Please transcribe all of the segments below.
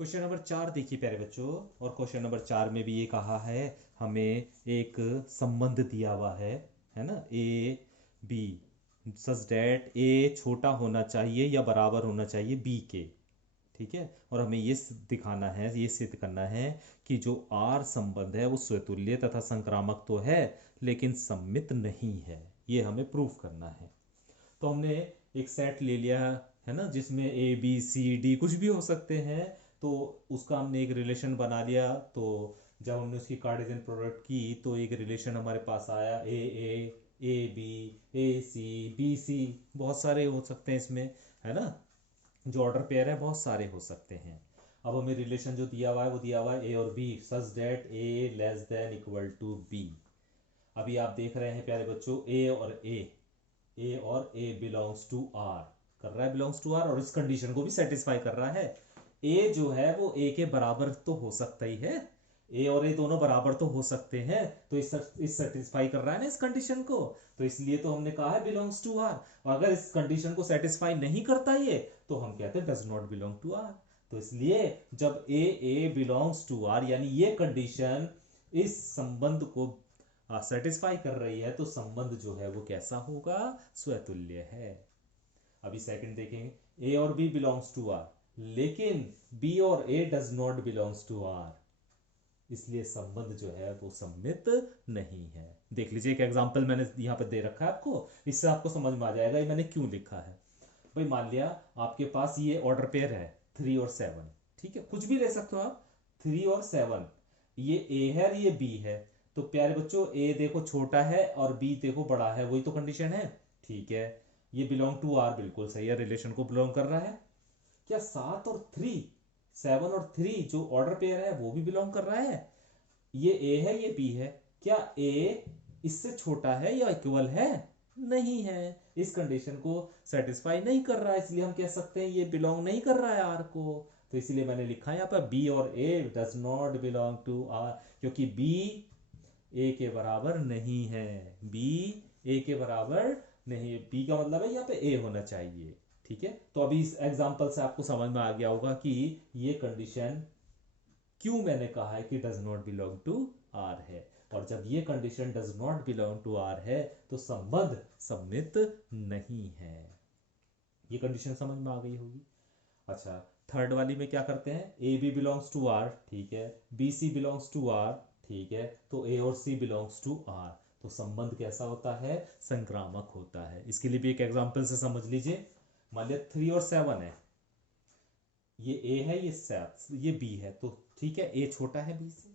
Question number 4 देखिए प्यारे बच्चों। और क्वेश्चन नंबर 4 में भी ये कहा है, हमें एक संबंध दिया हुआ है ना, ए बी सच डेट ए छोटा होना चाहिए या बराबर होना चाहिए बी के। ठीक है, और हमें ये दिखाना है, ये सिद्ध करना है कि जो आर संबंध है वो स्वतुल्य तथा संक्रामक तो है लेकिन सममित नहीं है। ये हमें प्रूफ करना है। तो हमने एक सेट ले लिया है ना, जिसमें ए बी सी डी कुछ भी हो सकते हैं। तो उसका हमने एक रिलेशन बना लिया। तो जब हमने उसकी कार्टेशियन प्रोडक्ट की तो एक रिलेशन हमारे पास आया, A B, A C, B C, बहुत सारे हो सकते हैं इसमें, है ना। जो ऑर्डर पेयर है बहुत सारे हो सकते हैं। अब हमें रिलेशन जो दिया हुआ है वो दिया हुआ है ए और B such that A less than equal to B. अभी आप देख रहे हैं प्यारे बच्चों, ए बिलोंग्स टू आर कर रहा है, बिलोंग्स टू आर, और इस कंडीशन को भी सेटिस्फाई कर रहा है। ए जो है वो ए के बराबर तो हो सकता ही है, ए और ए दोनों बराबर तो हो सकते हैं। तो इस सेटिस्फाई कर रहा है ना इस कंडीशन को। तो इसलिए तो हमने कहा है बिलोंग्स टू आर। और अगर इस कंडीशन को सेटिस्फाई नहीं करता ये, तो हम कहते हैं does not belong to R. तो इसलिए जब ए बिलोंग्स टू आर यानी ये कंडीशन इस संबंध को सेटिस्फाई कर रही है, तो संबंध जो है वो कैसा होगा, स्वतुल्य है। अभी सेकंड देखेंगे, ए और बी बिलोंग्स टू आर लेकिन बी और A does not belongs to R, इसलिए संबंध जो है वो सम्मित नहीं है। देख लीजिए, एक एग्जांपल मैंने यहां पर दे रखा है आपको, इससे आपको समझ में आ जाएगा ये मैंने क्यों लिखा है। भाई मान लिया आपके पास ये ऑर्डर पेयर है 3 और 7। ठीक है, कुछ भी ले सकते हो आप। 3 और 7, ये ए है और ये बी है। तो प्यारे बच्चों, ए देखो छोटा है और बी देखो बड़ा है, वही तो कंडीशन है। ठीक है, ये बिलोंग टू आर बिल्कुल सही है, रिलेशन को बिलोंग कर रहा है। क्या 7 और 3 जो ऑर्डर पेयर है वो भी बिलोंग कर रहा है। ये ए है ये बी है, क्या ए इससे छोटा है या इक्वल है, नहीं है। इस कंडीशन को सेटिस्फाई नहीं कर रहा है, इसलिए हम कह सकते हैं ये बिलोंग नहीं कर रहा है आर को। तो इसलिए मैंने लिखा है यहाँ पर बी और A does not belong to R, क्योंकि बी ए के बराबर नहीं है। बी ए के बराबर नहीं, बी का मतलब है यहाँ पे ए होना चाहिए। ठीक है, तो अभी इस एग्जांपल से आपको समझ में आ गया होगा कि ये कंडीशन क्यों मैंने कहा है कि does not belong to R है। और जब ये condition does not belong to R है तो संबंध सम्मित नहीं है। ये कंडीशन समझ में आ गई होगी। अच्छा, थर्ड वाली में क्या करते हैं, A B belongs to R, ठीक है, B C belongs to R, ठीक है, तो ए और सी बिलोंग्स टू आर। तो संबंध कैसा होता है, संक्रामक होता है। इसके लिए भी एक एग्जांपल से समझ लीजिए। मान लिया 3 और 7 है, ये ए है ये बी है, तो ठीक है, ए छोटा है बी से।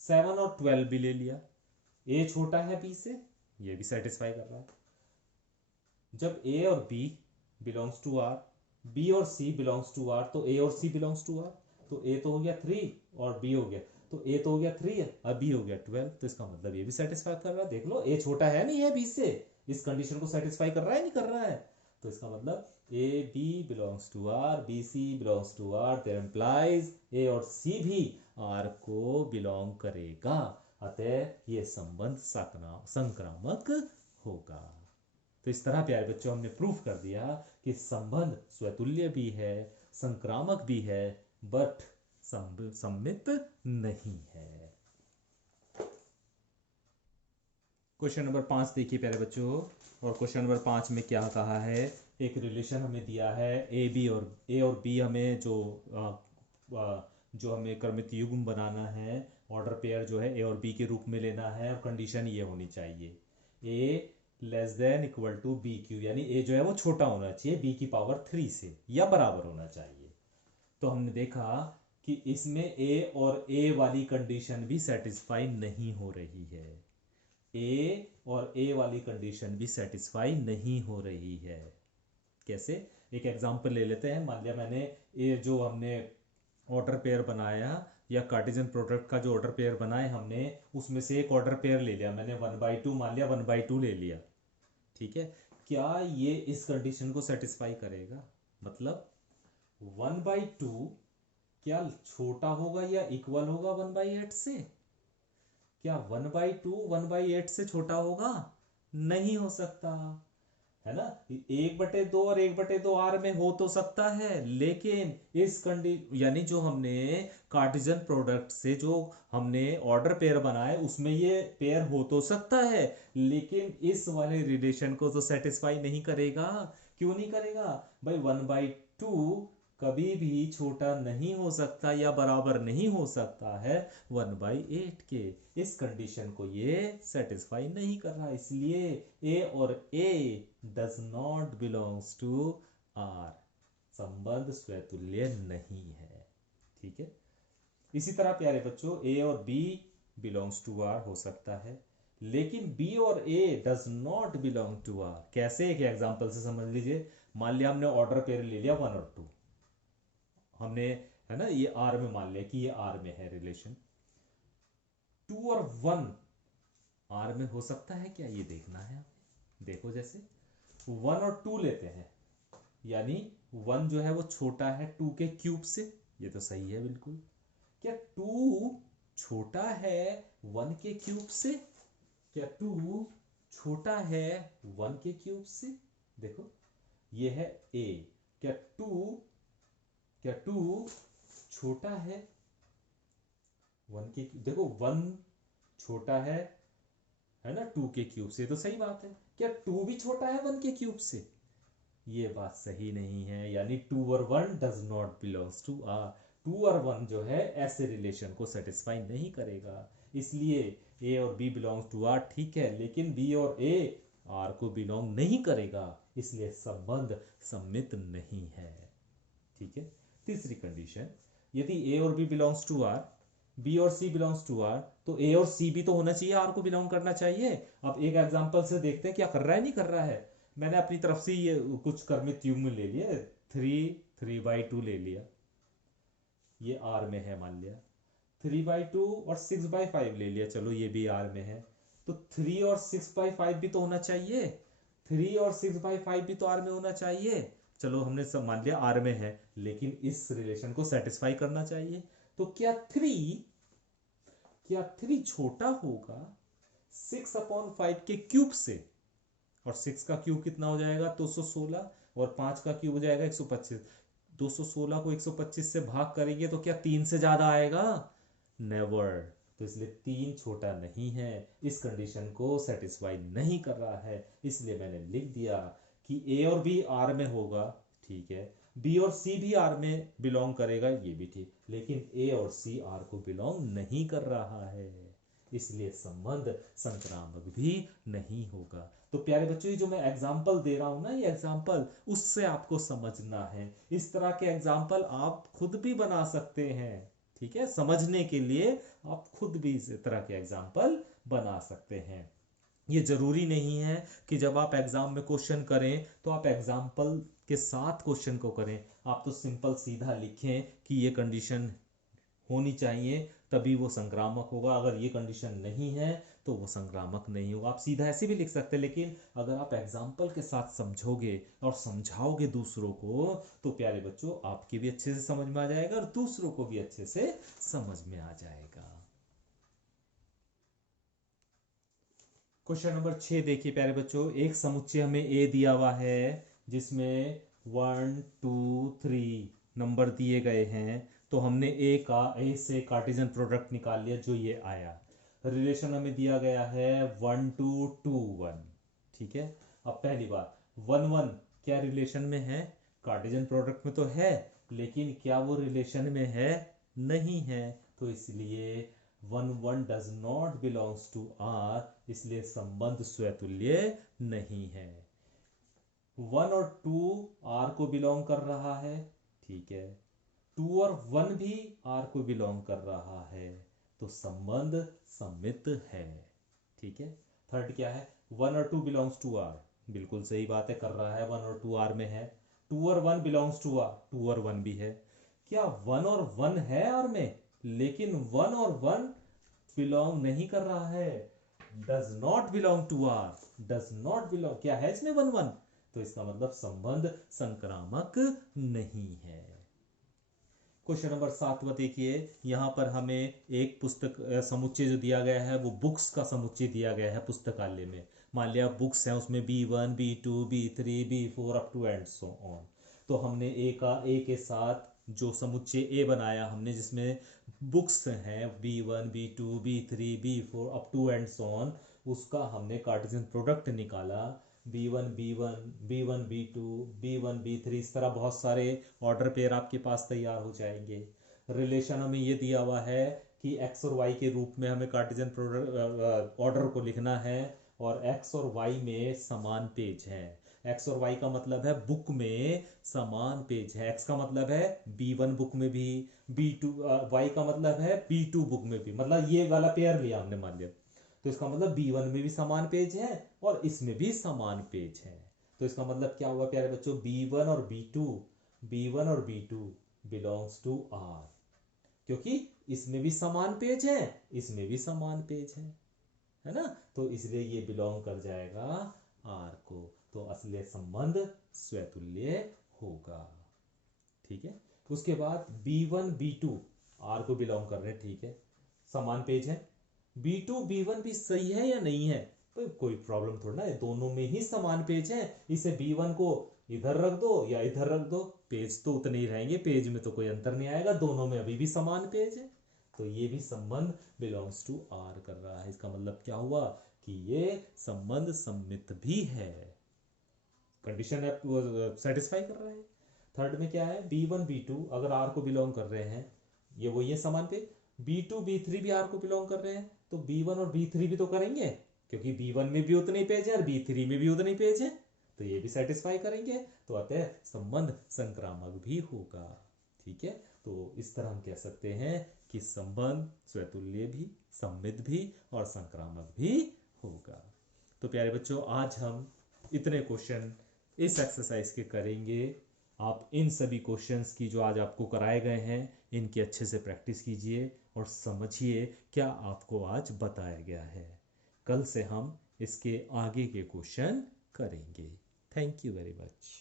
7 और 12 भी ले लिया, ए छोटा है बी से, ये भी सेटिस्फाई कर रहा है। जब ए और B belongs to R, B और सी बिलोंग्स टू आर, तो ए और सी बिलोंग्स टू आर। तो ए तो हो गया 3 और बी हो गया, तो ए तो हो गया 3 और बी हो गया 12। तो इसका मतलब ये भी सेटिस्फाई कर रहा है। देख लो, ए छोटा है नहीं है बी से, इस कंडीशन को सेटिस्फाई कर रहा है नहीं कर रहा है। तो इसका मतलब A B belongs to R, B C belongs to R, that implies A और सी भी आर को बिलोंग करेगा। अतः ये संबंध संक्रामक होगा। तो इस तरह प्यारे बच्चों हमने प्रूफ कर दिया कि संबंध स्वतुल्य भी है, संक्रामक भी है, बट सम्मित नहीं है। क्वेश्चन नंबर 5 देखिए प्यारे बच्चों। और क्वेश्चन नंबर 5 में क्या कहा है, एक रिलेशन हमें दिया है ए और बी हमें जो हमें क्रमित युग्म बनाना है, ऑर्डर पेयर जो है ए और बी के रूप में लेना है, और कंडीशन ये होनी चाहिए A less than equal to B Q, यानी ए जो है वो छोटा होना चाहिए बी की पावर 3 से या बराबर होना चाहिए। तो हमने देखा कि इसमें ए और ए वाली कंडीशन भी सेटिस्फाई नहीं हो रही है, ए और ए वाली कंडीशन भी सेटिस्फाई नहीं हो रही है। कैसे, एक एग्जांपल ले लेते हैं। मान लिया मैंने ये जो हमने ऑर्डर पेयर बनाया या कार्टेशियन प्रोडक्ट का जो ऑर्डर पेयर बनाए हमने, उसमें से एक ऑर्डर पेयर ले लिया मैंने 1/2, मान लिया 1/2 ले लिया। ठीक है, क्या ये इस कंडीशन को सेटिस्फाई करेगा, मतलब 1/2 क्या छोटा होगा या इक्वल होगा 1/8 से। क्या 1/2 1/8 से छोटा होगा, नहीं हो सकता, है ना। 1/2 और 1/2 आर में हो तो सकता है, लेकिन इस यानी जो हमने कार्टेशियन प्रोडक्ट से जो हमने ऑर्डर पेयर बनाए उसमें ये पेयर हो तो सकता है, लेकिन इस वाले रिलेशन को तो सेटिस्फाई नहीं करेगा। क्यों नहीं करेगा भाई? 1/2 कभी भी छोटा नहीं हो सकता या बराबर नहीं हो सकता है 1/8 के। इस कंडीशन को ये सेटिस्फाई नहीं कर रहा, इसलिए ए और A does not belongs to R, संबंध स्वतुल्य नहीं है। ठीक है। इसी तरह प्यारे बच्चों ए और बी बिलोंग्स टू आर हो सकता है, लेकिन बी और A does not belong to R. कैसे? एक एग्जांपल से समझ लीजिए। मान लिया हमने ऑर्डर पेयर ले लिया 1 और 2, हमने, है ना, ये आर में मान लिया कि ये आर में है रिलेशन। 2 और 1 आर में हो सकता है क्या, ये देखना है। देखो जैसे 1 और 2 लेते हैं, यानी 1 जो है वो छोटा है 2 के क्यूब से, ये तो सही है बिल्कुल। क्या 2 छोटा है 1 के क्यूब से? क्या 2 छोटा है 1 के क्यूब से? देखो ये है ए। क्या 2 छोटा है 1 के, देखो 1 छोटा है ना 2 के क्यूब से, तो सही बात है। क्या 2 भी छोटा है 1 के क्यूब से? ये बात सही नहीं है, यानी 2 और 1 does not belongs to R. 2 और 1 जो है ऐसे रिलेशन को सेटिस्फाई नहीं करेगा, इसलिए ए और बी बिलोंग्स टू आर ठीक है, लेकिन बी और ए आर को बिलोंग नहीं करेगा, इसलिए संबंध सम्मित नहीं है। ठीक है। तीसरी कंडीशन, यदि ए और B belongs to R, B और सी बिलोंग्स टू आर, तो ए और सी भी तो होना चाहिए, आर को बिलोंग करना चाहिए। अब एक एग्जांपल से देखते हैं क्या कर रहा है, नहीं कर रहा है। मैंने अपनी तरफ से ये कुछ क्रमित युग्म ले लिया, 3/2 ले लिया, ये आर में है मान लिया। 3/2 और 6/5 ले लिया, चलो ये भी आर में है। तो 3 और 6/5 भी तो होना चाहिए, 3 और 6/5 भी तो आर में होना चाहिए। चलो हमने सब मान लिया आर में है, लेकिन इस रिलेशन को सेटिस्फाई करना चाहिए। तो क्या 3 छोटा होगा 6/5 के क्यूब से? और 6 का क्यूब कितना हो जाएगा 216, और 5 का क्यूब हो जाएगा 125। 216 को 125 से भाग करेंगे तो क्या 3 से ज्यादा आएगा? नेवर। तो इसलिए 3 छोटा नहीं है, इस कंडीशन को सेटिस्फाई नहीं कर रहा है, इसलिए मैंने लिख दिया कि ए और बी आर में होगा, ठीक है, बी और सी भी आर में बिलोंग करेगा, ये भी ठीक, लेकिन ए और सी आर को बिलोंग नहीं कर रहा है, इसलिए संबंध संक्रामक भी नहीं होगा। तो प्यारे बच्चों, ये जो मैं एग्जाम्पल दे रहा हूं ना, ये एग्जाम्पल उससे आपको समझना है। इस तरह के एग्जाम्पल आप खुद भी बना सकते हैं, ठीक है। समझने के लिए आप खुद भी इस तरह के एग्जाम्पल बना सकते हैं। ये जरूरी नहीं है कि जब आप एग्जाम में क्वेश्चन करें तो आप एग्जाम्पल के साथ क्वेश्चन को करें। आप तो सिंपल सीधा लिखें कि ये कंडीशन होनी चाहिए तभी वो संक्रामक होगा, अगर ये कंडीशन नहीं है तो वो संक्रामक नहीं होगा। आप सीधा ऐसे भी लिख सकते हैं, लेकिन अगर आप एग्जाम्पल के साथ समझोगे और समझाओगे दूसरों को तो प्यारे बच्चों आपके भी अच्छे से समझ में आ जाएगा और दूसरों को भी अच्छे से समझ में आ जाएगा। क्वेश्चन नंबर 6 देखिए प्यारे बच्चों, एक समुच्चय हमें ए दिया हुआ है जिसमें 1 2 3 नंबर दिए गए हैं। तो हमने ए से कार्टेशियन प्रोडक्ट निकाल लिया, जो ये आया। रिलेशन हमें दिया गया है 1 2 2 1, ठीक है। अब पहली बात, 1 1 क्या रिलेशन में है? कार्टेशियन प्रोडक्ट में तो है, लेकिन क्या वो रिलेशन में है? नहीं है। तो इसलिए 1 1 does not belongs to R, इसलिए संबंध स्वतुल्य नहीं है। 1 और 2 आर को बिलोंग कर रहा है, ठीक है। 2 और 1 भी आर को बिलोंग कर रहा है, तो संबंध सम्मित है, ठीक है। थर्ड क्या है? 1 और 2 बिलोंग्स टू आर, बिल्कुल सही बात है, कर रहा है, 1 और 2 आर में है। 2 और 1 बिलोंग्स टू आर, 2 और 1 भी है। क्या 1 और 1 है आर में? लेकिन 1 और 1 बिलोंग नहीं कर रहा है, does not belong to R, does not belong, क्या है इसमें 1 1, तो इसका मतलब संबंध संक्रामक नहीं है। क्वेश्चन नंबर 7 देखिए, यहां पर हमें एक पुस्तक समुच्चय जो दिया गया है वो बुक्स का समुच्चय दिया गया है पुस्तकालय में। मान लिया बुक्स हैं, उसमें B1 B2 B3 B4 up to and so on. तो हमने ए के साथ जो समुच्चय ए बनाया हमने, जिसमें बुक्स हैं B1 B2 B3 B4 up to and so on, उसका हमने कार्टेशियन प्रोडक्ट निकाला। B1 B1 B1 B2 B1 B3, इस तरह बहुत सारे ऑर्डर पेयर आपके पास तैयार हो जाएंगे। रिलेशन हमें ये दिया हुआ है कि एक्स और वाई के रूप में हमें कार्टेशियन प्रोडक्ट ऑर्डर को लिखना है, और एक्स और वाई में समान पेज है। एक्स और वाई का मतलब है बुक में समान पेज है। एक्स का मतलब है B1 बुक में भी, B2 वाई का मतलब है B2 बुक में भी, मतलब ये वाला पेयर लिया हमने मान लिया, तो इसका मतलब B1 में भी समान पेज है और इसमें भी समान पेज है। तो इसका मतलब क्या हुआ प्यारे बच्चों, B1 और B2 बिलोंग्स टू R, क्योंकि इसमें भी समान पेज है, इसमें भी समान पेज है ना, तो इसलिए ये बिलोंग कर जाएगा R को। तो असली संबंध स्वतुल्य होगा। ठीक है। उसके बाद B1 B2 R को बिलोंग कर रहे हैं, ठीक है, समान पेज है। B2 B1 भी सही है या नहीं है, तो कोई प्रॉब्लम थोड़ा ना है, दोनों में ही समान पेज है। इसे B1 को इधर रख दो या इधर रख दो, पेज तो उतने ही रहेंगे, पेज में तो कोई अंतर नहीं आएगा, दोनों में अभी भी समान पेज है। तो ये भी संबंध बिलोंग्स टू R कर रहा है। इसका मतलब क्या हुआ कि ये संबंध सम्मित भी है, कंडीशन सेटिस्फाई कर रहा है। थर्ड में क्या है, B1 B2 अगर R को बिलोंग कर रहे हैं, ये वो ये समान पेज, B2 B3 भी R को बिलोंग कर रहे हैं, तो B1 और B3 भी तो करेंगे, क्योंकि B1 में भी उतने ही पेज है और B3 में भी उतने ही पेज है, तो ये भी सेटिस्फाई करेंगे, तो अतः संबंध संक्रामक भी होगा। ठीक है। तो इस तरह हम कह सकते हैं कि संबंध स्वतुल्य भी, सम्मित भी और संक्रामक भी होगा। तो प्यारे बच्चों, आज हम इतने क्वेश्चन इस एक्सरसाइज के करेंगे। आप इन सभी क्वेश्चंस की जो आज आपको कराए गए हैं, इनकी अच्छे से प्रैक्टिस कीजिए और समझिए क्या आपको आज बताया गया है। कल से हम इसके आगे के क्वेश्चन करेंगे। Thank you very much.